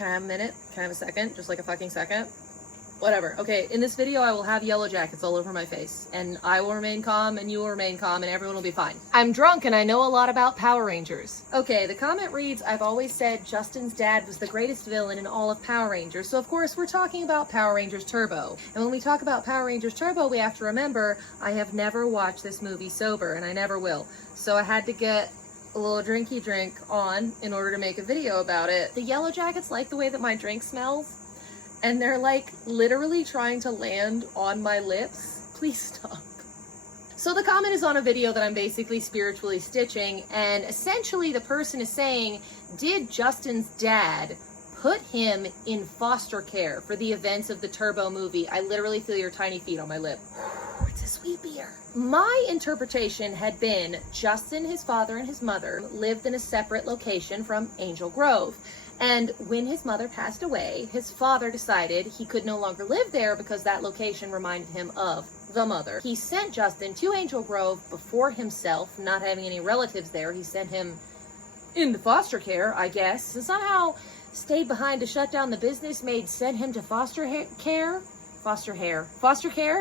Can I have a minute? Can I have a second? Just like a fucking second? Whatever. Okay, in this video, I will have yellow jackets all over my face, and I will remain calm, and you will remain calm, and everyone will be fine. I'm drunk, and I know a lot about Power Rangers. Okay, the comment reads, I've always said Justin's dad was the greatest villain in all of Power Rangers. So, of course, we're talking about Power Rangers Turbo. And when we talk about Power Rangers Turbo, we have to remember, I have never watched this movie sober, and I never will. So I had to get a little drinky drink on in order to make a video about it. The yellow jackets like the way that my drink smells, and they're like literally trying to land on my lips. Please stop. So the comment is on a video that I'm basically spiritually stitching, and essentially the person is saying, did Justin's dad put him in foster care for the events of the Turbo movie? I literally feel your tiny feet on my lip. It's a sweet beer. My interpretation had been Justin, his father, and his mother lived in a separate location from Angel Grove. And when his mother passed away, his father decided he could no longer live there because that location reminded him of the mother. He sent Justin to Angel Grove before himself, not having any relatives there. He sent him into foster care, I guess, and somehow stayed behind to shut down the business made sent him to foster care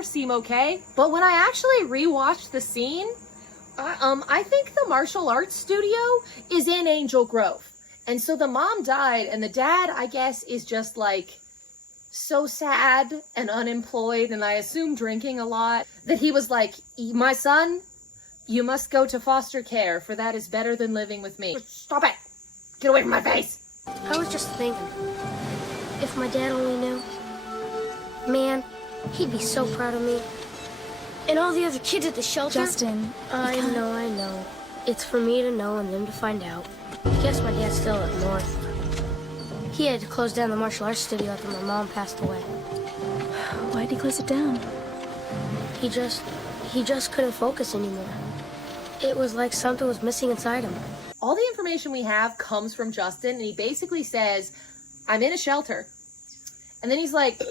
seem okay. But when I actually rewatched the scene, I think the martial arts studio is in Angel Grove. And so the mom died, and the dad, I guess, is just like so sad and unemployed, and I assume drinking a lot, that he was like, my son, you must go to foster care, for that is better than living with me. Stop it! Get away from my face! I was just thinking, if my dad only knew, man, he'd be so proud of me. And all the other kids at the shelter. Justin, I know. It's for me to know and them to find out. Guess my dad's still up north. He had to close down the martial arts studio after my mom passed away. why'd he close it down? He just couldn't focus anymore. It was like something was missing inside him. All the information we have comes from Justin, and he basically says, I'm in a shelter. And then he's like,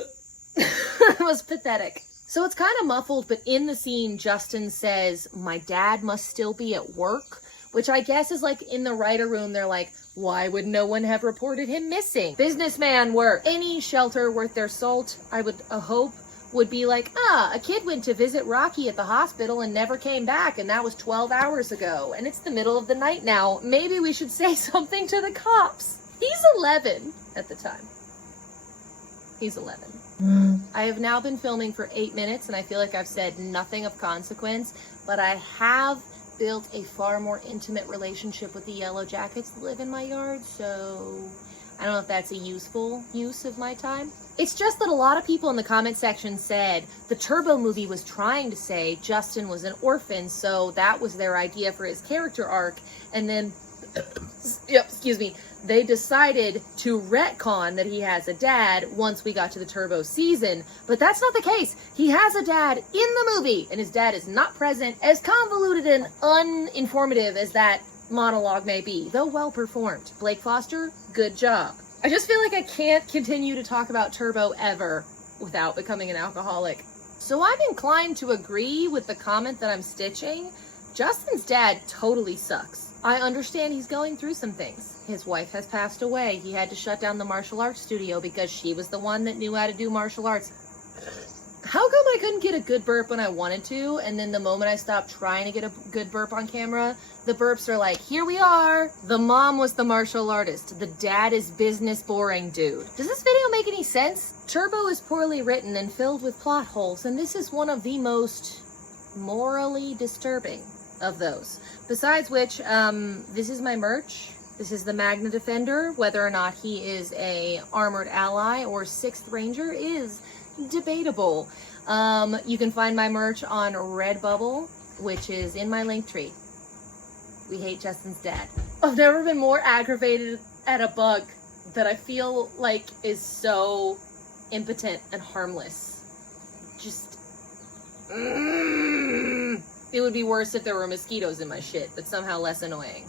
it was pathetic. So it's kind of muffled, but in the scene, Justin says, my dad must still be at work, which I guess is like in the writer room, they're like, why would no one have reported him missing? Businessman work. Any shelter worth their salt, I would hope, would be like, a kid went to visit Rocky at the hospital and never came back, and that was 12 hours ago, and it's the middle of the night now. Maybe we should say something to the cops. He's 11 at the time. He's 11. I have now been filming for 8 minutes, and I feel like I've said nothing of consequence, but I have built a far more intimate relationship with the yellow jackets that live in my yard, so I don't know if that's a useful use of my time. It's just that a lot of people in the comment section said the Turbo movie was trying to say Justin was an orphan, so that was their idea for his character arc, and then they decided to retcon that he has a dad once we got to the Turbo season, but that's not the case. He has a dad in the movie, and his dad is not present. As convoluted and uninformative as that monologue may be, though well performed. Blake Foster, good job. I just feel like I can't continue to talk about Turbo ever without becoming an alcoholic. So I'm inclined to agree with the comment that I'm stitching. Justin's dad totally sucks. I understand he's going through some things. His wife has passed away. He had to shut down the martial arts studio because she was the one that knew how to do martial arts. How come I couldn't get a good burp when I wanted to, and then the moment I stopped trying to get a good burp on camera, the burps are like, here we are. The mom was the martial artist. The dad is business boring dude. Does this video make any sense? Turbo is poorly written and filled with plot holes, and this is one of the most morally disturbing of those. Besides which, this is my merch. This is the Magna Defender. Whether or not he is a armored ally or 6th Ranger is debatable. You can find my merch on Redbubble, which is in my link tree. We hate Justin's dad. I've never been more aggravated at a bug that I feel like is so impotent and harmless. Just, it would be worse if there were mosquitoes in my shit, but somehow less annoying.